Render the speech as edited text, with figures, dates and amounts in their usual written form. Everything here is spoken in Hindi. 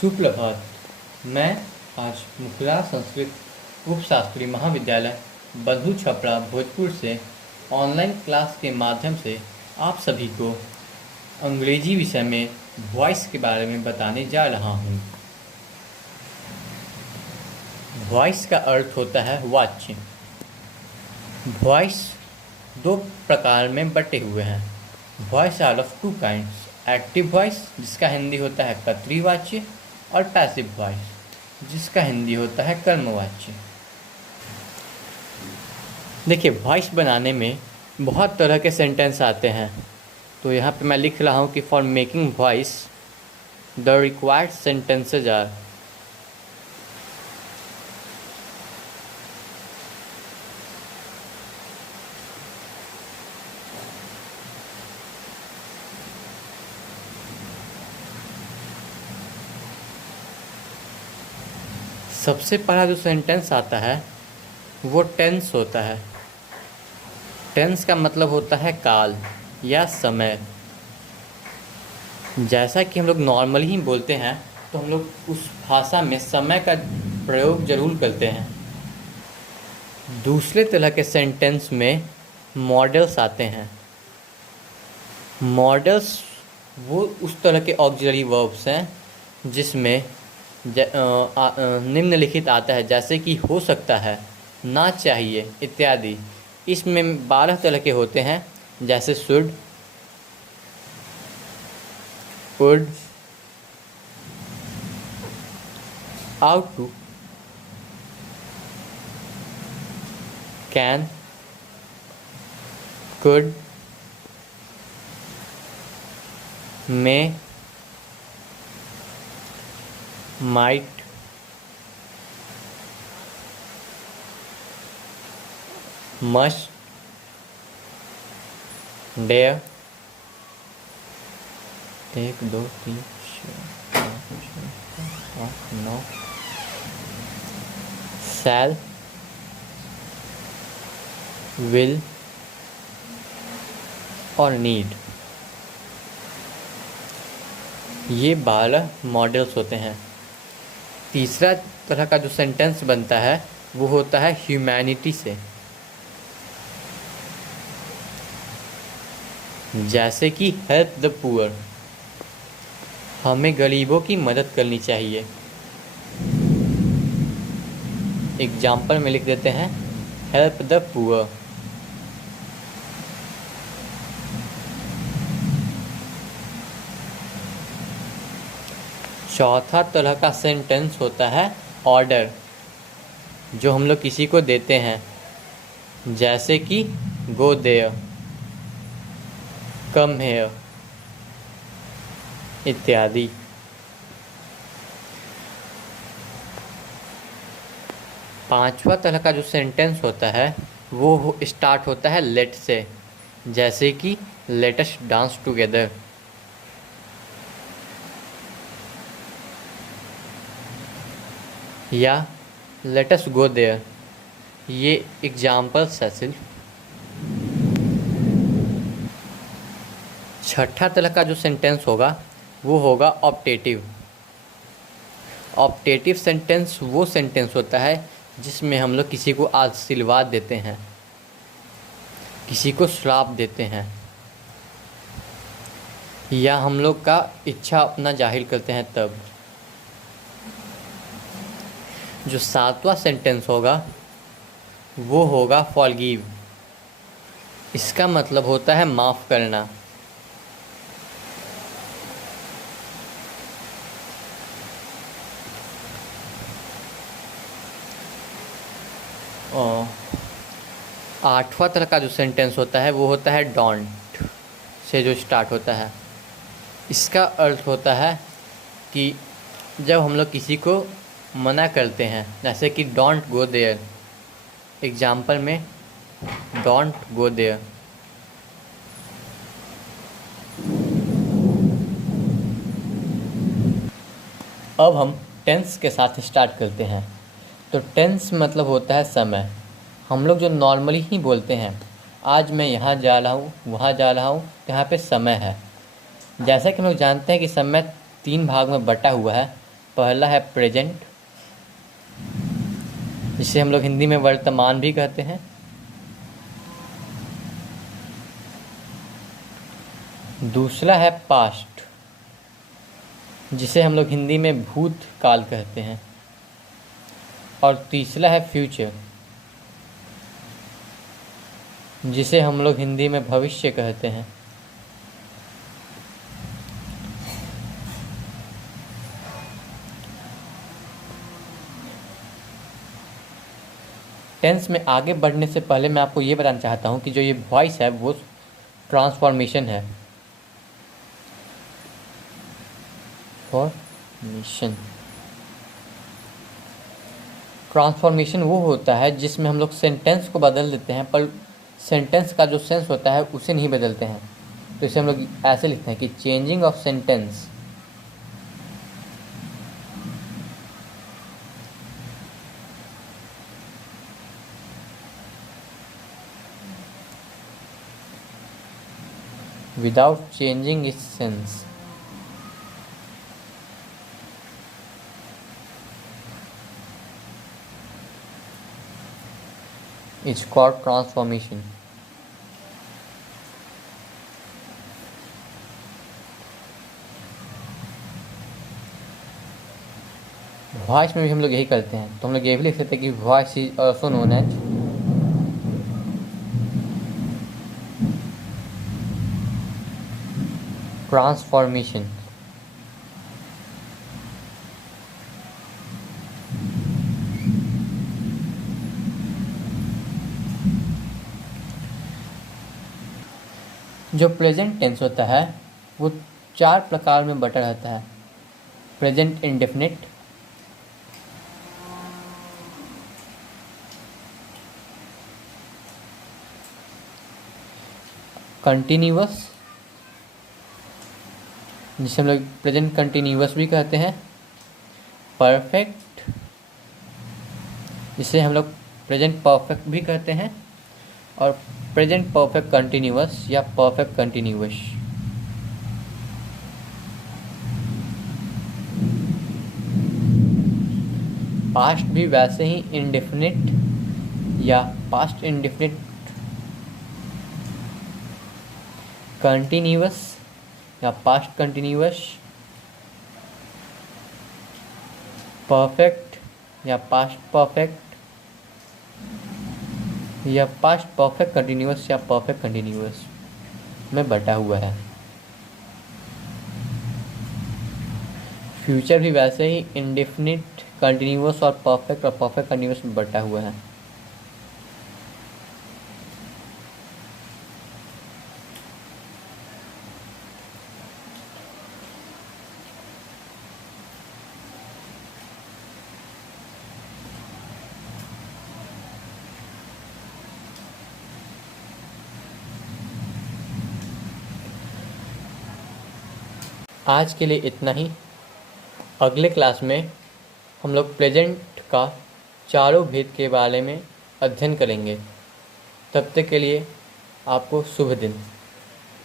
सुप्रभात। मैं आज मुखला संस्कृत उपशास्त्री महाविद्यालय बंधु छपरा भोजपुर से ऑनलाइन क्लास के माध्यम से आप सभी को अंग्रेजी विषय में वॉइस के बारे में बताने जा रहा हूँ। वॉइस का अर्थ होता है वाच्य। वॉइस दो प्रकार में बटे हुए हैं। Voice are of two kinds, active voice जिसका हिंदी होता है कर्तृवाच्य और पैसिव वॉइस जिसका हिंदी होता है कर्मवाच्य। देखिए, वॉइस बनाने में बहुत तरह के सेंटेंस आते हैं, तो यहाँ पे मैं लिख रहा हूँ कि for making voice the required sentences are सबसे पहला जो सेंटेंस आता है वो टेंस होता है। टेंस का मतलब होता है काल या समय। जैसा कि हम लोग नॉर्मली ही बोलते हैं तो हम लोग उस भाषा में समय का प्रयोग जरूर करते हैं। दूसरे तरह के सेंटेंस में मॉडल्स आते हैं। मॉडल्स वो उस तरह के ऑक्सिलरी वर्ब्स हैं जिसमें निम्नलिखित आता है, जैसे कि हो सकता है, ना चाहिए इत्यादि। इसमें 12 तरह के होते हैं, जैसे should, would, ought to, can, could, may, might, must, dare, 1 2 3 4 5 6 7 8 9, shall, will और need। ये 12 मॉडल्स होते हैं। तीसरा तरह का जो सेंटेंस बनता है वो होता है ह्यूमैनिटी से। जैसे कि हेल्प द पुअर, हमें गरीबों की मदद करनी चाहिए। एग्जाम्पल में लिख देते हैं हेल्प द पुअर। चौथा तरह का सेंटेंस होता है ऑर्डर, जो हम लोग किसी को देते हैं, जैसे कि गो देयर, कम हेयर इत्यादि। पांचवा तरह का जो सेंटेंस होता है वो स्टार्ट होता है लेट से, जैसे कि लेट अस डांस टुगेदर। या लेट अस गो देयर। ये एग्जाम्पल्स है सिर्फ। छठा तरह का जो सेंटेंस होगा वो होगा ऑप्टेटिव। ऑप्टेटिव सेंटेंस वो सेंटेंस होता है जिसमें हम लोग किसी को आशीर्वाद देते हैं, किसी को श्राप देते हैं, या हम लोग का इच्छा अपना जाहिर करते हैं तब। जो सातवां सेंटेंस होगा वो होगा फॉरगिव। इसका मतलब होता है माफ़ करना। आठवां तरह का जो सेंटेंस होता है वो होता है डोंट से जो स्टार्ट होता है। इसका अर्थ होता है कि जब हम लोग किसी को मना करते हैं, जैसे कि डोंट गो देयर। एग्जाम्पल में डोंट गो देयर। अब हम टेंस के साथ स्टार्ट करते हैं। तो टेंस मतलब होता है समय। हम लोग जो नॉर्मली ही बोलते हैं, आज मैं यहाँ जा रहा हूँ, वहाँ जा रहा हूँ, यहाँ पे समय है। जैसा कि हम लोग जानते हैं कि समय 3 भाग में बटा हुआ है, पहला है प्रेजेंट, जिसे हम लोग हिंदी में वर्तमान भी कहते हैं। दूसरा है पास्ट, जिसे हम लोग हिंदी में भूतकाल कहते हैं। और तीसरा है फ्यूचर, जिसे हम लोग हिंदी में भविष्य कहते हैं। टेंस में आगे बढ़ने से पहले मैं आपको ये बताना चाहता हूँ कि जो ये वॉइस है वो ट्रांसफॉर्मेशन है। ट्रांसफॉर्मेशन वो होता है जिसमें हम लोग सेंटेंस को बदल देते हैं, पर सेंटेंस का जो सेंस होता है उसे नहीं बदलते हैं। तो इसे हम लोग ऐसे लिखते हैं कि changing of sentence. without changing its sense. It's called transformation. Voice में भी हम लोग यही करते हैं, तो हम लोग ये भी लिख सकते हैं कि voice is also known as transformation. जो प्रेजेंट टेंस होता है वो 4 प्रकार में बटा रहता है। प्रेजेंट इंडेफिनिट, कंटिन्यूअस, जिसे हम लोग प्रेजेंट कंटिन्यूअस भी कहते हैं। परफेक्ट, जिसे हम लोग प्रेजेंट परफेक्ट भी कहते हैं। और प्रेजेंट परफेक्ट कंटिन्यूअस या परफेक्ट कंटिन्यूअस। पास्ट भी वैसे ही इंडेफिनिट या पास्ट इंडेफिनिट, कंटिन्यूअस या पास्ट कंटिन्यूअस, परफेक्ट या पास्ट परफेक्ट, या पास्ट परफेक्ट कंटिन्यूअस या परफेक्ट कंटिन्यूअस में बटा हुआ है। फ्यूचर भी वैसे ही इंडेफिनिट, कंटिन्यूअस और परफेक्ट कंटिन्यूअस में बटा हुआ है। आज के लिए इतना ही। अगले क्लास में हम लोग प्रेजेंट का चारों भेद के बारे में अध्ययन करेंगे। तब तक के लिए आपको शुभ दिन।